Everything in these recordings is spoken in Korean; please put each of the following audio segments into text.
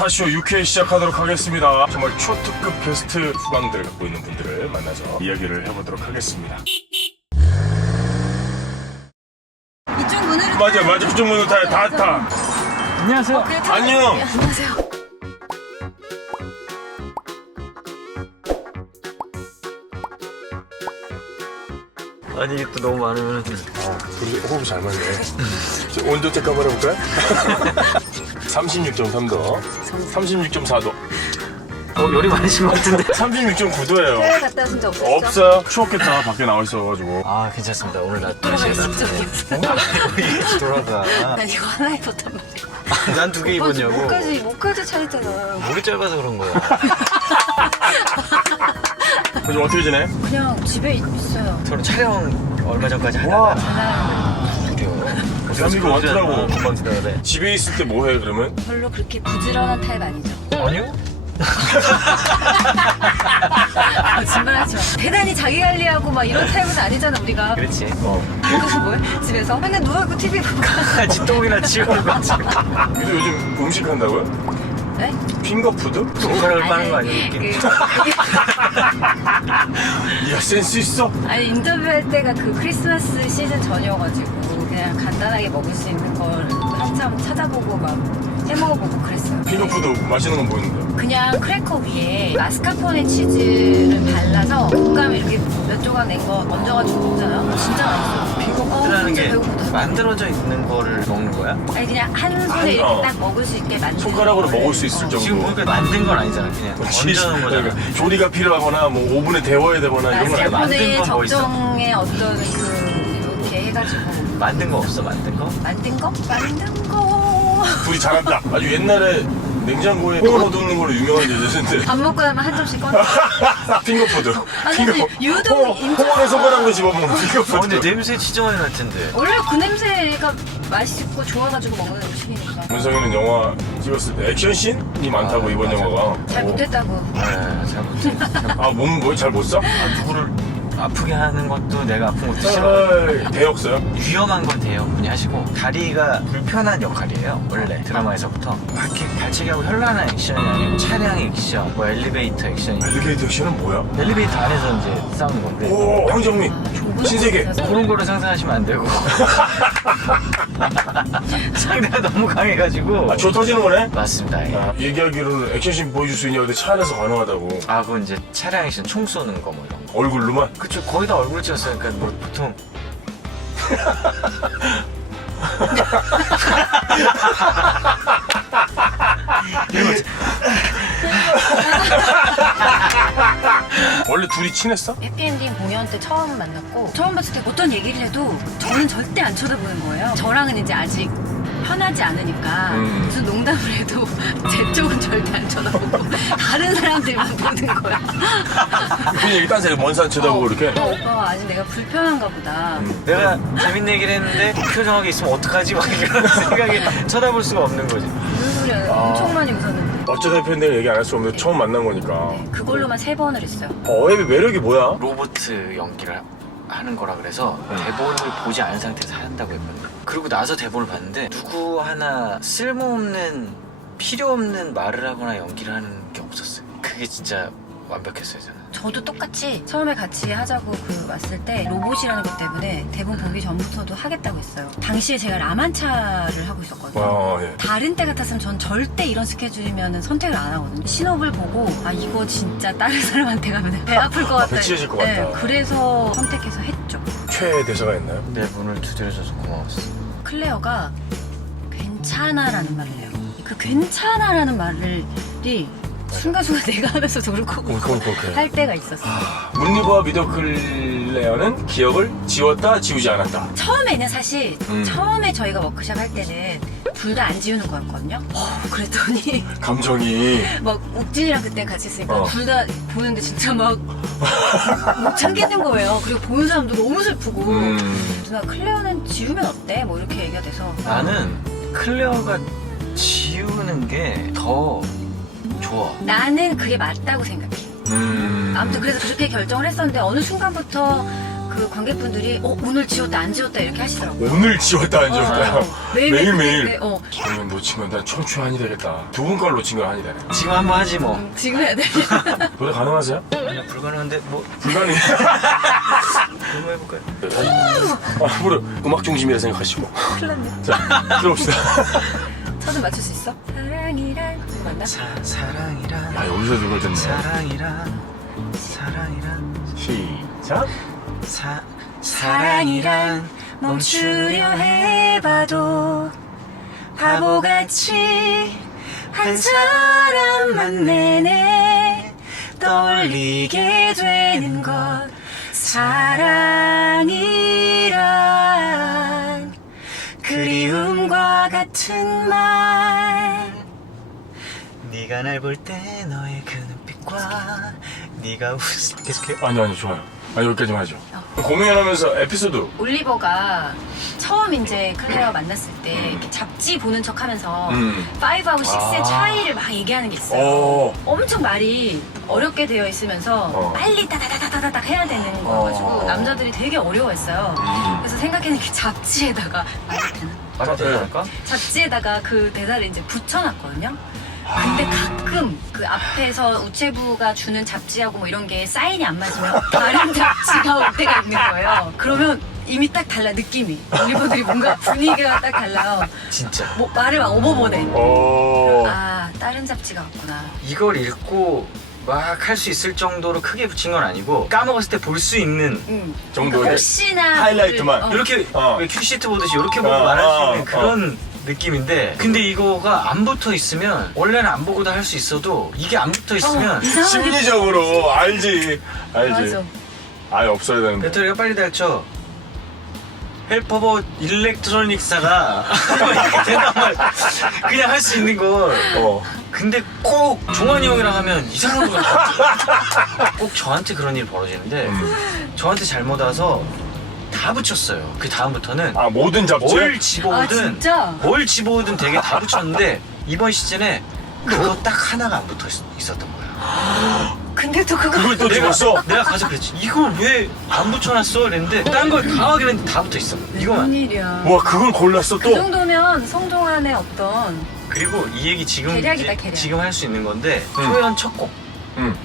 스타쇼 6회 시작하도록 하겠습니다. 정말 초특급 게스트 후광들을 갖고 있는 분들을 만나서 이야기를 해보도록 하겠습니다. 이쪽 문으로 맞아 그쪽 문으로 다 안녕하세요. 안녕. 안녕하세요. 아니 이게 또 너무 많으면 우리 호흡이 잘 맞네. 온도 체크 한번 해볼까요? 36.3도 36.4도 열이 많으신 것 같은데. 36.9도예요. 해외 갔다 오신 적 없어요? 없어요. 추웠겠다. 밖에 나와 있어가지고. 아 괜찮습니다. 오늘 낮 돌아가 날씨가 있을 적이 없어요. 돌아가. 난 이거 하나 입었단 말이야. 난 두 개 입었냐고. 목까지 차있잖아. 목이 짧아서 그런 거야. 요즘 어떻게 지내? 그냥 집에 있어요. 저는 촬영 얼마 전까지 하다가 대한민국 왔더라고. 금방 지나가네. 집에 있을 때 뭐 해 그러면? 별로 그렇게 부지런한 타입 아니죠? 아니요? 거짓말하지 마. 대단히 자기 관리하고 막 이런 타입은 아니잖아 우리가. 그렇지. 그래서 뭐해? 집에서 맨날 누워있고 TV 보고. 진동이나 치우는 거지. 근데 요즘 음식 한다고요? 네? 핑거푸드? 손가락을 빠는 거 아니야? 이야 센스 있어. 아니 인터뷰할 때가 그 크리스마스 시즌 전이어가지고 그냥 간단하게 먹을 수 있는 걸 한참 찾아보고 막 해먹어보고 그랬어요. 핑거푸드 맛있는 건 보이는데. 그냥 크래커 위에 마스카포네 치즈를 발라서 곶감 이렇게 몇 조각 낸 거 얹어가지고 먹잖아요. 진짜 맛있어요. 핑거푸드라는 게 배고프다. 만들어져 있는 거를 먹는 거야? 아니 그냥 한 손에 이렇게 딱 먹을 수 있게 만든 손가락으로 거를. 먹을 수 있을 정도. 지금 보니까 만든 건 아니잖아. 그냥 얹어놓은 거잖아. 그러니까 조리가 필요하거나 뭐 오븐에 데워야 되거나 이런 건 아니야. 만든 마스카포네 건뭐 있어? 적정의 어떤 그 이렇게 해가지고 만든 거 없어? 만든 거? 만든 거? 만든 거. 둘이 잘한다. 아주 옛날에 냉장고에 콩을 넣어두는 걸로 유명한 여자인데. 밥 먹고 나면 한 점씩 꺼내. 핑거푸드. 아니, 근데 유독 콩을 손가락으로 집어먹는 근데 핑거푸드. 냄새 진짜 많이 날 텐데. 원래 그 냄새가 맛있고 좋아가지고 먹는 음식이니까. 문성이는 영화 찍었을 때 액션씬이 많다고 이번 맞아. 영화가. 잘 못했다고. 네, 잘못해. 아 몸은 뭐 잘 못 써? 누구를 아프게 하는 것도 내가 아픈 것도 싫어. 대역서요? 위험한 건 대여분이 하시고 다리가 불편한 역할이에요. 원래 드라마에서부터 막 이렇게 발치기하고 현란한 액션이 아니고 차량 액션, 뭐 엘리베이터 액션이. 엘리게이터 액션은 뭐야? 엘리베이터 안에서 이제 싸우는 건데 오 황정민 좁은 신세계. 곳에서. 그런 거를 상상하시면 안 되고 상대가 너무 강해가지고. 조 터지는 거네? 맞습니다. 예. 아, 얘기하기로는 액션씬 보여줄 수 있냐고 근데 차 안에서 가능하다고. 아, 그건 이제 차량 액션 총 쏘는 거 뭐 이런 거. 얼굴로만? 그쵸, 거의 다 얼굴 찍었으니까 뭐 보통 원래 둘이 친했어? 해피엔딩 공연 때 처음 만났고 처음 봤을 때 어떤 얘기를 해도 저는 절대 안 쳐다보는 거예요. 저랑은 이제 아직 편하지 않으니까 무슨 농담을 해도 제 쪽은 절대 안 쳐다보고 다른 사람들만 보는 거야. 그냥 얘기 딴 사람 먼산 쳐다보고 이렇게. 오빠가 아직 내가 불편한가 보다. 내가 재밌는 얘기를 했는데 표정하게 있으면 어떡하지? 막 이런 생각이 쳐다볼 수가 없는 거지. 무슨 소리야. 엄청 많이 웃었는데. 어쩌다 팬들 얘기 안 할 수 없는데 처음 만난 거니까. 그걸로만 3번을 했어요. 어앱의 매력이 뭐야? 로보트 연기를 하는 거라 그래서 대본을 보지 않은 상태에서 한다고 했거든요. 그리고 나서 대본을 봤는데 누구 하나 쓸모없는 필요 없는 말을 하거나 연기를 하는 게 없었어요. 그게 진짜 완벽했어요 저는. 저도 똑같이 처음에 같이 하자고 왔을 때 로봇이라는 것 때문에 대본 보기 전부터도 하겠다고 했어요. 당시에 제가 라만차를 하고 있었거든요. 아 예. 다른 때 같았으면 전 절대 이런 스케줄이면 선택을 안 하거든요. 신업을 보고 아 이거 진짜 다른 사람한테 가면 배 아플 것 같다. 배치해질 것 같다. 그래서 선택해서 했죠. 최애 대사가 있나요? 내 문을 두드려줘서 고마웠어. 클레어가 괜찮아라는 말을 해요. 그 괜찮아라는 말이 순간순간 내가 하면서도 울컥울컥 울컥울컥해. 할 때가 있었어요. 문리버와 미더클레어는 기억을 지웠다 지우지 않았다. 처음에는 사실 처음에 저희가 워크샵 할 때는 둘 다 안 지우는 거였거든요. 그랬더니 감정이 막 옥진이랑 그때 같이 있으니까 어. 둘 다 보는데 진짜 막 못 참겠는 거예요. 그리고 보는 사람도 너무 슬프고 누나 클레어는 지우면 어때? 뭐 이렇게 얘기가 돼서 나는 클레어가 지우는 게 더 좋아. 나는 그게 맞다고 생각해. 아무튼 그래서 그렇게 결정을 했었는데 어느 순간부터 그 관객분들이 오늘 지웠다 안 지웠다 이렇게 하시더라고요. 오늘 지웠다 안 지웠다. 매일매일. 매일매일. 어. 공연 놓치면 난 청춘 아니 되겠다. 두 분 걸 놓친 건 아니 되네. 지금 한번 하지 뭐. 지금 해야 돼. 노래 가능하세요? 아니야 불가능한데 뭐 불가능해. 한번 해볼까요? 앞으로 음악 중심이라 생각하시고. 큰일 났네. 자, 들어봅시다. 저는 맞출 수 있어? 사랑이란 그거 맞나? 사랑이란 아, 여기서 그걸 듣네. 사랑이란 시작. 사랑이란 멈추려 해봐도 바보같이 한 사람만 내내 떠올리게 되는 것 사랑이란 그리움과 같은 말 네가 날 볼 때 너의 그 눈빛과 네가 계속해. 아니, 좋아요. 여기까지만 하죠. 공연하면서 에피소드. 올리버가 처음 이제 클레어 만났을 때 이렇게 잡지 보는 척 하면서 5하고 6의 차이를 막 얘기하는 게 있어요. 엄청 말이 어렵게 되어 있으면서 빨리 따다다다다닥 해야 되는 거여가지고 남자들이 되게 어려워했어요. 그래서 생각해낸 게 잡지에다가 말이 되나? 할까? 잡지에다가 그 대사를 이제 붙여놨거든요. 근데 가끔 그 앞에서 우체부가 주는 잡지하고 뭐 이런 게 사인이 안 맞으면 다른 잡지가 올 때가 있는 거예요. 그러면 이미 딱 달라 느낌이. 올리버들이 뭔가 분위기가 딱 달라요. 진짜. 뭐 말을 막 어버버대. 아 다른 잡지가 왔구나. 이걸 읽고 막 할 수 있을 정도로 크게 붙인 건 아니고 까먹었을 때 볼 수 있는 정도의 그러니까 혹시나 하이라이트만. 이렇게 왜 큐시트 보듯이 이렇게 보고 말할 수 있는 그런 느낌인데 근데 이거가 안 붙어 있으면 원래는 안 보고도 할 수 있어도 이게 안 붙어 있으면 이상하게 심리적으로 알지. 맞아. 아예 없어야 되는데. 배터리가 빨리 닳죠. 헬퍼버 일렉트로닉사가 이렇게 대답을 그냥 할 수 있는 걸 근데 꼭 종환이 형이랑 하면 이상한 거 같아. 꼭 저한테 그런 일이 벌어지는데 저한테 잘못 와서 다 붙였어요. 그 다음부터는 모든 잡지? 뭘 아 집어오든 진짜? 뭘 집어오든 되게 다 붙였는데 이번 시즌에 그거 딱 하나가 안 붙어 있었던 거야. 근데 또 그걸 또 집었어? 내가 가서 그랬지. 이걸 왜 안 붙여놨어? 이랬는데 딴 걸 다 확인했는데 다 붙어 있어. 이거만. 웬일이야. 와, 그걸 골랐어 그 또? 정도면 성동환의 어떤 그리고 이 얘기 지금 계략이다, 계략. 지금 할 수 있는 건데 초연 첫 곡.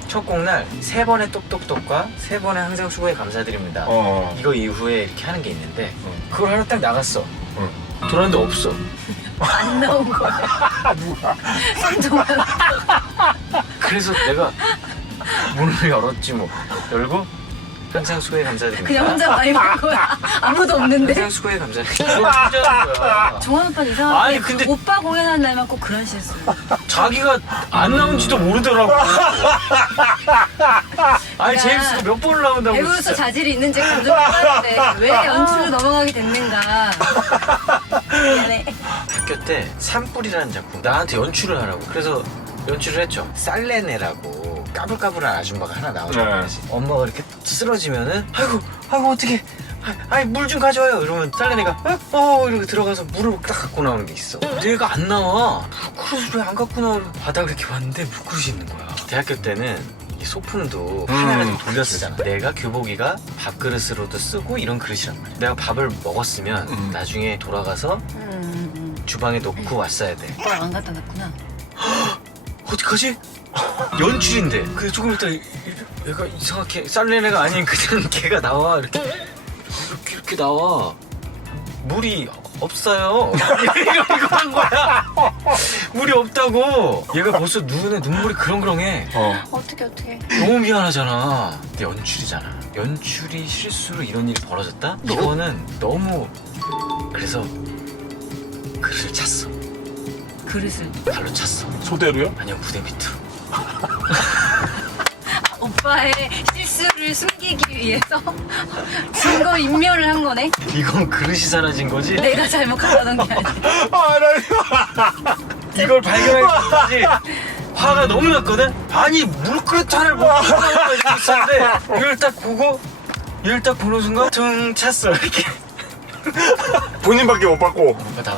첫 곡 날 3번의 똑똑똑과 3번의 항상 수고해 감사드립니다. 이거 이후에 이렇게 하는 게 있는데 그걸 하나 딱 나갔어. 돌았는데 없어. 안 나온 거야. 누가? 성동환. 그래서 내가 문을 열었지 뭐. 열고 항상 수고해 감사드립니다. 그냥 혼자 많이 본 거야. 아무도 없는데. 항상 수고해 감사드립니다. 이걸 투자하는 거야. 종환 오빠는 이상하게 아니, 근데- 오빠 공연한 날만 꼭 그런 실수. 자기가 안 나온지도 모르더라고. 아니 제임스가 몇 번을 나온다고. 배우로서 진짜. 자질이 있는지 감정하는데 왜 연출로 넘어가게 됐는가. 미안해. 학교 때 산불이라는 작품 나한테 연출을 하라고. 그래서 연출을 했죠. 살레네라고 까불까불한 아줌마가 하나 나오잖아요. 엄마가 이렇게 쓰러지면은 아이고 어떡해. 아니 물 좀 가져와요. 이러면 살레네가 이렇게 들어가서 물을 딱 갖고 나오는 게 있어. 내가 안 나와. 물그릇을 왜 안 갖고 나와? 바닥을 이렇게 봤는데 물그릇이 있는 거야. 대학교 때는 이 소품도 하나하나 좀 돌려 쓰잖아. 내가 교복이가 밥그릇으로도 쓰고 이런 그릇이란 말이야. 내가 밥을 먹었으면 나중에 돌아가서 주방에 놓고 왔어야 돼. 오빠랑 안 갖다 놨구나. 어떡하지? 연출인데 그 조금 있다 얘가 이상하게 살레네가 아닌 그냥 걔가 나와 이렇게 나와. 물이 없어요. 이거 한 거야. 물이 없다고. 얘가 벌써 눈물이 그렁그렁해. 어떻게. 너무 미안하잖아. 근데 연출이잖아. 연출이 실수로 이런 일이 벌어졌다? 이거는 너무. 그래서 그릇을 찼어. 그릇을. 발로 찼어. 소대로요? 아니요 무대 밑으로. 오빠의 실수를 숨기기 위해서 증거 인멸을 한 거네. 이건 그릇이 사라진 거지? 내가 잘못 갖다 놓은 게 아니야. 이걸 발견하기까지 화가 너무 났거든? 아니 물그릇 하나를 못 갖고 이렇게 있었는데 이걸 딱 보는 순간 퉁 찼어 이렇게. 본인밖에 못 받고. 다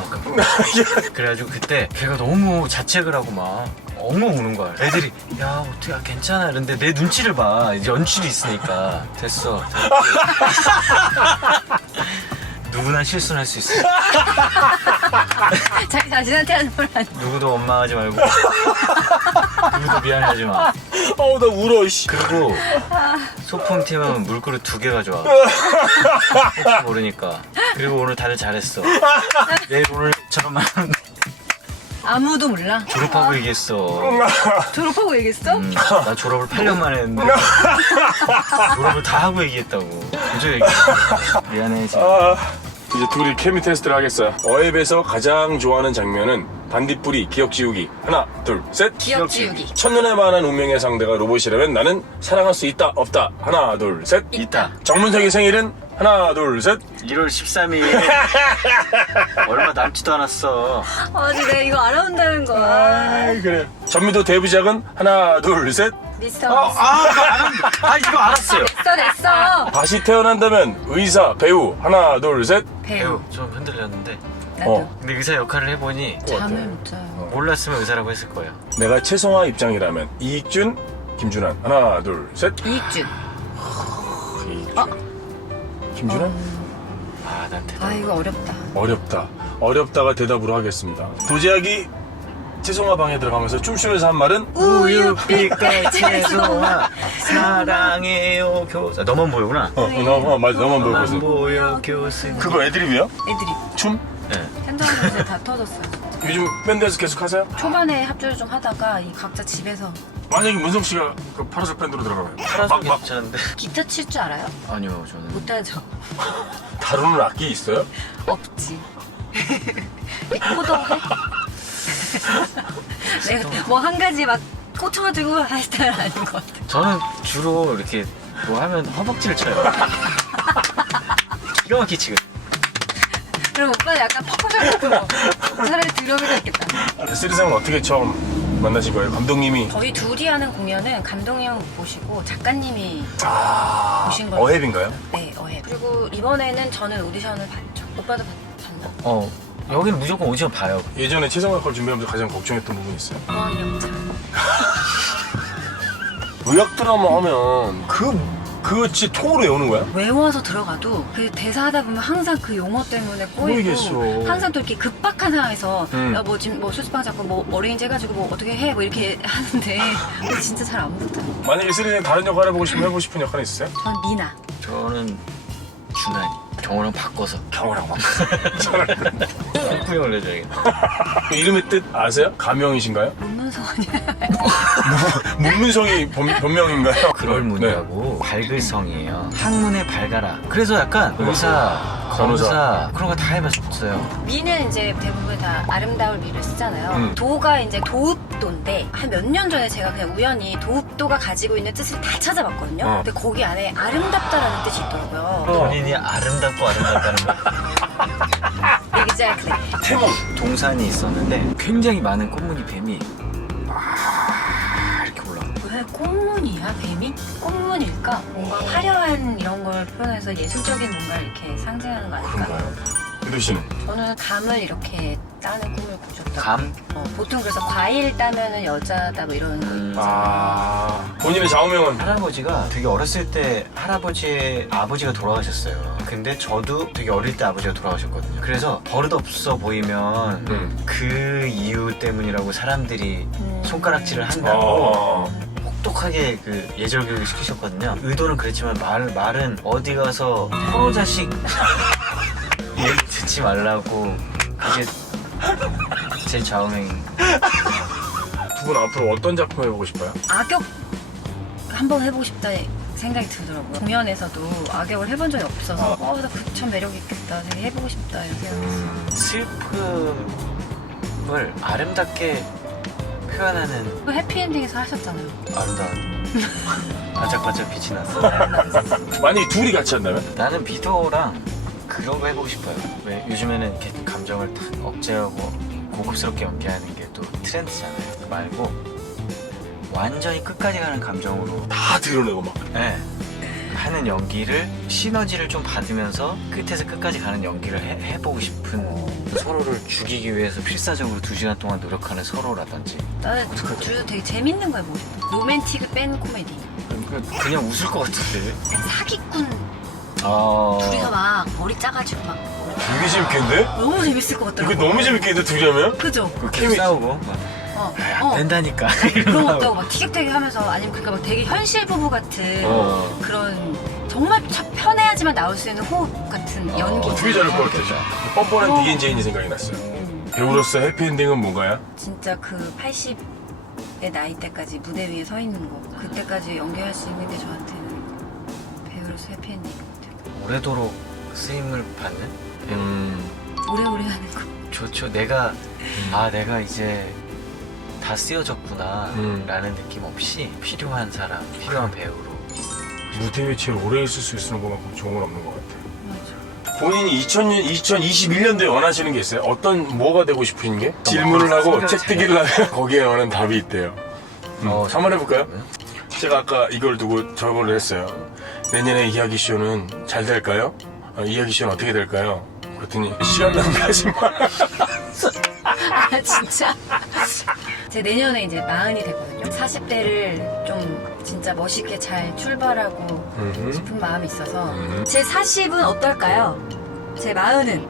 그래가지고 그때 걔가 너무 자책을 하고 막 엉엉 우는 거야. 애들이 야 어떻게 괜찮아 이런데 내 눈치를 봐. 이제 연출이 있으니까 됐어. 누구나 실수는 할 수 있어. 자기 자신한테 하는 말 아니야. 누구도 원망하지 말고 누구도 미안해하지 마. 어우 나 울어 씨. 그리고 소품 팀은 물그릇 2개 가져와. 혹시 모르니까. 그리고 오늘 다들 잘했어. 내일 오늘처럼 하면 아무도 몰라. 졸업하고 얘기했어. 졸업하고 얘기했어? 나 졸업을 8년 만에 했는데 졸업을 다 하고 얘기했다고. 그저 얘기했어. 미안해 지금. 이제 둘이 케미 테스트를 하겠어요. 어앱에서 가장 좋아하는 장면은 반딧불이 기억 지우기. 하나 둘 셋. 기억 지우기. 첫눈에 반한 운명의 상대가 로봇이라면 나는 사랑할 수 있다 없다. 하나 둘 셋. 있다. 정문석의 생일은 하나 둘 셋. 1월 13일 얼마 남지도 않았어. 아, 내가 이거 알아온다는 거야. 그래. 전미도 데뷔작은 하나 둘 셋. 미스터. 이거 알았어요. 됐어. 다시 태어난다면 의사 배우 하나 둘 셋. 배우. 좀 흔들렸는데 나도. 근데 의사 역할을 해보니 잠을 못 자요. 몰랐으면 의사라고 했을 거예요. 내가 최성화 입장이라면 이익준 김준환 하나 둘 셋. 이익준. 이익준. 김준환? 난 대단. 이거 어렵다. 어렵다가 대답으로 하겠습니다. 도제학이 채송화 방에 들어가면서 춤추면서 한 말은 우유 빛깔 채송화 사랑해요 교사. 너만 보여구나. 맞아 너만 보고 너만 있어. 보여 교수. 그거 애드립이야? 애들이 춤? 네. 현장에서 이제 다 터졌어요. 진짜. 요즘 밴드에서 계속 하세요? 초반에 합주를 좀 하다가 이 각자 집에서 만약에 문성 씨가 그 파라솔 밴드로 들어가면 파라솔 괜찮은데. 기타 칠 줄 알아요? 아니요 저는. 못하죠. 다루는 악기 있어요? 없지. 코더 해? 내가 뭐 한 가지 막 꽂혀가지고 할 스타일 아닌 것 같아. 저는 주로 이렇게 뭐 하면 허벅지를 쳐요. 기가 막히지. 그럼 오빠는 약간 퍼커션 차라리 드럼이 있겠다. 쓰리상은 어떻게 처음 만나신 거예요? 감독님이 저희 둘이 하는 공연은 감독이 형 모시고 작가님이 보신 거예요. 어앱인가요? 네, 어해. 그리고 이번에는 저는 오디션을 봤죠. 오빠도 봤나? 여기는 무조건 오디션 봐요. 예전에 채성화 걸 준비하면서 가장 걱정했던 부분이 있어요? 영장. 의학 드라마 하면 그거 진짜 통으로 외우는 거야? 외워서 들어가도 그 대사하다 보면 항상 그 용어 때문에 꼬이겠어. 꼬이고 항상 또 이렇게 급박한 상황에서 음. 뭐 지금 뭐 수습방 잡고 뭐 어레인지 해가지고 뭐 어떻게 해 뭐 이렇게 하는데 진짜 잘 안 붙어요. 만약에 쓰리상 다른 역할 해보고 싶으면 해보고 싶은 역할은 있어요? 전 미나. 저는 준환이. 경호랑 바꿔서. 경호랑 막 콧구멍을 내줘야겠다. 이름의 뜻 아세요? 가명이신가요? 문문성 아니야? 문문성이 본명인가요? 그럴 문이라고 밝을 성이에요. 학문에 밝아라. 그래서 약간 의사, 간호사. 검사 그런 거 다 해봤어요. 미는 이제 대부분 다 아름다울 미를 쓰잖아요. 도가 이제 도읍도인데 한 몇 년 전에 제가 그냥 우연히 도읍도가 가지고 있는 뜻을 다 찾아봤거든요. 근데 거기 안에 아름답다라는 뜻이 있더라고요. 본인이 아름답고 아름답다는 거. Exactly. 태몽. 동산이 있었는데 굉장히 많은 꽃무늬 뱀이 막 이렇게 올라와. 왜 꽃무늬야 뱀이? 꽃무늬일까? 뭔가 화려한 이런 걸 표현해서 예술적인 뭔가를 이렇게 상징하는 거 아닐까? 그런가요? 유도 씨는? 저는 감을 이렇게 따는 꿈을 꾸셨다. 감? 보통 그래서 과일 따면은 여자다 뭐 이런 거 있잖아요. 본인의 좌우명은? 할아버지가 되게 어렸을 때 할아버지의 아버지가 돌아가셨어요. 근데 저도 되게 어릴 때 아버지가 돌아가셨거든요. 그래서 버릇없어 보이면 그 이유 때문이라고 사람들이 손가락질을 한다고 혹독하게 그 예절 교육을 시키셨거든요. 의도는 그랬지만 말은 어디 가서 서로 자식 얘기 듣지 말라고. 그게 제 좌우명입니다. 두 분 앞으로 어떤 작품 해보고 싶어요? 악역 한번 해보고 싶다 생각이 들더라고요. 공연에서도 악역을 해본 적이 없어서 나 그 참 매력 있겠다, 되게 해보고 싶다 이런 생각했어요. 슬픔을 아름답게 표현하는 또 해피엔딩에서 하셨잖아요. 아름다운 반짝반짝 빛이 났어. 만약에 둘이 같이 한다면? 나는 비도랑 그런 거 해보고 싶어요. 왜 요즘에는 이렇게 감정을 다 억제하고 고급스럽게 연기하는 게 또 트렌드잖아요. 말고 완전히 끝까지 가는 감정으로 다 드러내고 막. 하는 연기를 시너지를 좀 받으면서 끝에서 끝까지 가는 연기를 해보고 싶은 서로를 죽이기 위해서 필사적으로 2시간 동안 노력하는 서로라든지 나는 주로 되게 재밌는 거 해보고 싶어. 로맨틱을 뺀 코미디. 그냥 웃을 것 같은데. 사기꾼 아... 둘이서 막 머리 짜가지고 막 되게 재밌겠는데? 너무 재밌을 것 같더라고. 이거 너무 재밌겠는데 둘이 하면? 그죠? 계속 싸우고 안 된다니까. 그런 것도 막 티격태격 하면서 아니면 그러니까 막 되게 현실 부부 같은 그런 정말 편해야지만 나올 수 있는 호흡 같은 연기. 되게 잘할 것 같아. 뻔뻔한 디겐 제인이 생각이 났어요. 배우로서 해피엔딩은 뭔가요? 진짜 그 80의 나이 때까지 무대 위에 서 있는 거 그때까지 연기할 수 있는 게 저한테는 배우로서 해피엔딩인 것 같아요. 오래도록 쓰임을 받는? 오래오래 하는 거. 좋죠. 내가 내가 이제 다 쓰여졌구나 라는 느낌 없이 필요한 사람, 필요한 배우로. 무대 위에 제일 오래 있을 수 있는 것만큼 좋은 건 없는 것 같아. 맞아. 본인이 2021년도에 원하시는 게 있어요? 뭐가 되고 싶은 게? 질문을 하고 채뜨기를 하면 거기에 원하는 답이 있대요. 한번 해볼까요? 제가 아까 이걸 두고 저번을 했어요. 내년에 이야기쇼는 잘 될까요? 이야기쇼는 어떻게 될까요? 그랬더니 시간 낭비하지 마. 아 진짜. 제 내년에 이제 40이 되거든요. 40대를 좀 진짜 멋있게 잘 출발하고 싶은 마음이 있어서 제 40은 어떨까요? 제 40은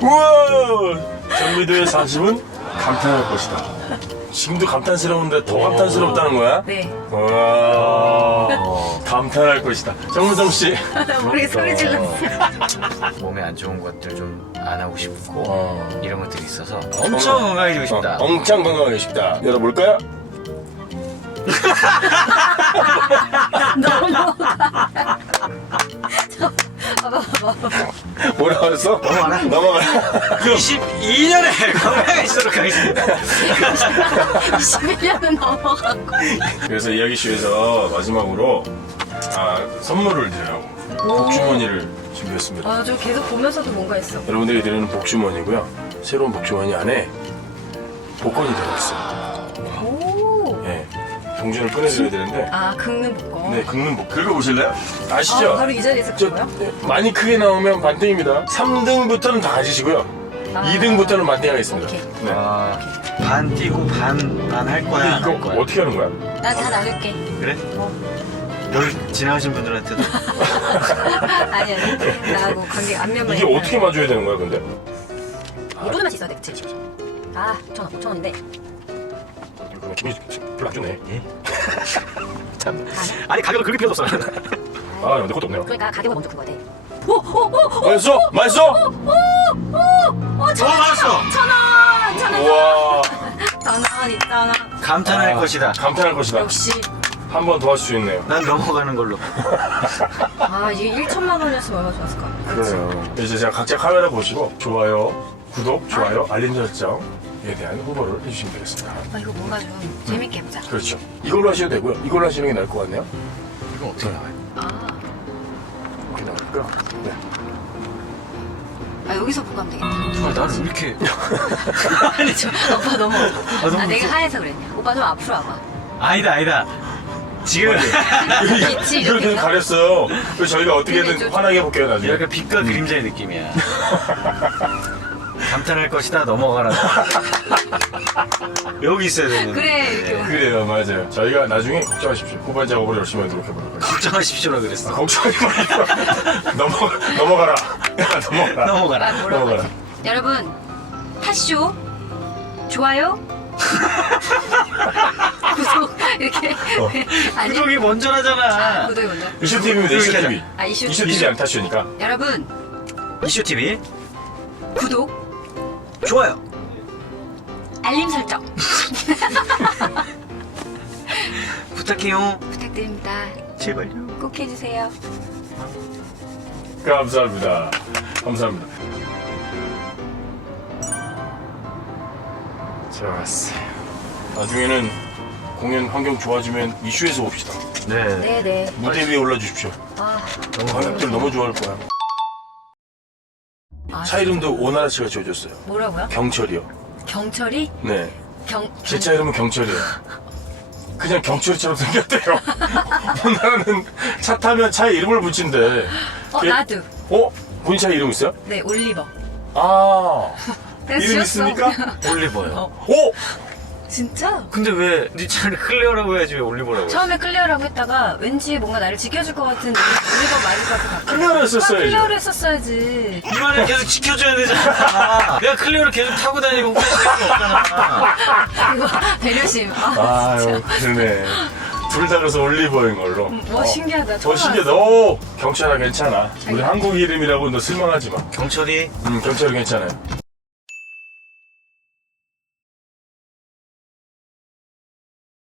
우와! 전미도의 40은 감탄할 것이다. 지금도 감탄스러운데 더 감탄스럽다는 거야? 네. 와, 감탄할 것이다. 정문성 씨. 모르게 소리 질렀어. 몸에 안 좋은 것들 좀 안 하고 싶고 이런 것들이 있어서 엄청 건강해지고 싶다. 엄청 건강하게 싶다. 열어볼까요? 뭐라고 했어? 넘어가라. 22년에 건강해지도록 하겠습니다. 21년은 넘어가고. 그래서 이야기쇼에서 마지막으로 선물을 드리라고 복주머니를 준비했습니다. 아, 저 계속 보면서도 뭔가 있어. 여러분들이 드리는 복주머니고요. 새로운 복주머니 안에 복권이 들어있어요. 오. 예, 동전을 꺼내드려야 되는데 아, 긁는 복권. 네, 긁는 복. 긁어보실래요? 아시죠? 바로 이 자리에서 긁어요? 많이 크게 나오면 반등입니다. 3등부터는 다 가지시고요. 2등부터는 반등하겠습니다. 오케이. 네. 반 뛰고 반 할 거야. 안 근데 할 이거 거야. 어떻게 하는 거야? 난 다 나눌게. 그래? 여기 지나가신 분들한테도 아니, 나하고 관계 안면만. 이게 어떻게 맞춰야 되는 거야, 근데? 2분의 맛이 있어야 돼, 그치? 아, 5,000원인데. 그럼 기분이 별로 안 좋네. 참. 아니 가격을 그렇게 필요도 없어. 내 것도 없네요. 그러니까 가격을 먼저 긁어야 돼. 맛있어? 맛있어? 맞았어. 1,000원! 우와, 1,000원 있잖아. 감탄할 것이다. 감탄할 것이다. 역시. 한 번 더 할 수 있네요. 난 넘어가는 걸로. 아, 이게 1천만 원이었으면 얼마나 좋았을까? 그래요. 이제 제가 각자 카메라 보시고 좋아요, 구독, 좋아요, 알림 설정에 대한 후보를 해주시면 되겠습니다. 아, 이거 뭔가 좀 재밌게 해보자. 그렇죠. 이걸로 하셔도 되고요. 이걸로 하시는 게 나을 것 같네요. 이거 어떻게 나와요? 아, 이렇게 나올까? 네. 아 여기서 보고 하면 되겠다. 나를 왜 이렇게 아니, 오빠 너무. 너무 내가 하얘서 그랬냐? 오빠 좀 앞으로 와봐. 아니다. 지금 빛이 이걸 이렇게 계속 가렸어요. 그래서 저희가 어떻게든 좀- 환하게 해볼게요, 나중에. 약간 빛과 그림자의 느낌이야. 감탄할 것이다. 넘어가라. 여기 있어야 되는. 그래, 이렇게. 그래요, 맞아요. 저희가 나중에 걱정하십시오. 후반 작업을 열심히 하도록 해보도록 하겠습니다. 걱정하십시오라 그랬어. 걱정하지 말고 넘어가라. 넘어가라. 넘어가라. 아, 뭐라고 넘어가라. 하지? 여러분, 팟쇼 좋아요 구독 이렇게 아니 구독이 먼저라잖아. 구독이 먼저. 이슈 TV입니다. 이슈 TV. 아, 이슈 이슈 TV. TV 안 타시니까. 여러분, 이슈 TV 구독 좋아요. 알림 설정 부탁해요. 부탁드립니다. 제발요. 꼭 해주세요. 감사합니다. 감사합니다. 좋았어요. 나중에는 공연 환경 좋아지면 이슈에서 봅시다. 네. 네네. 무대 위에 올라주십시오. 아, 관객들 너무 좋아할 거야. 차 이름도 오나라 씨가 지어줬어요. 뭐라고요? 경철이요. 경철이? 네. 제 차 이름은 경철이에요. 그냥 경철이처럼 생겼대요. 나는 차 타면 차에 이름을 붙인대. 나도. 본인 차 이름 있어요? 네, 올리버. 아, 내가 이름 지었어. 있습니까? 올리버요. 오! 진짜? 근데 왜 네 차를 클리어라고 해야지 왜 올리버라고 해? 처음에 클리어라고 했다가 왠지 뭔가 나를 지켜줄 것 같은 올리버 말이 클리어를 했었어야죠. 클리어를 했었어야지. 이 말을 계속 지켜줘야 되잖아. 내가 클리어를 계속 타고 다니고 후회할 수 없잖아. 이거 배려심. 아유, 그러네. 둘 다 그래서 올리버인 걸로. 와, 신기하다. 처음 신기하다. 알았어. 오, 경찰아 괜찮아. 우리 한국 이름이라고 너 실망하지 마. 경철이 경찰이 괜찮아요.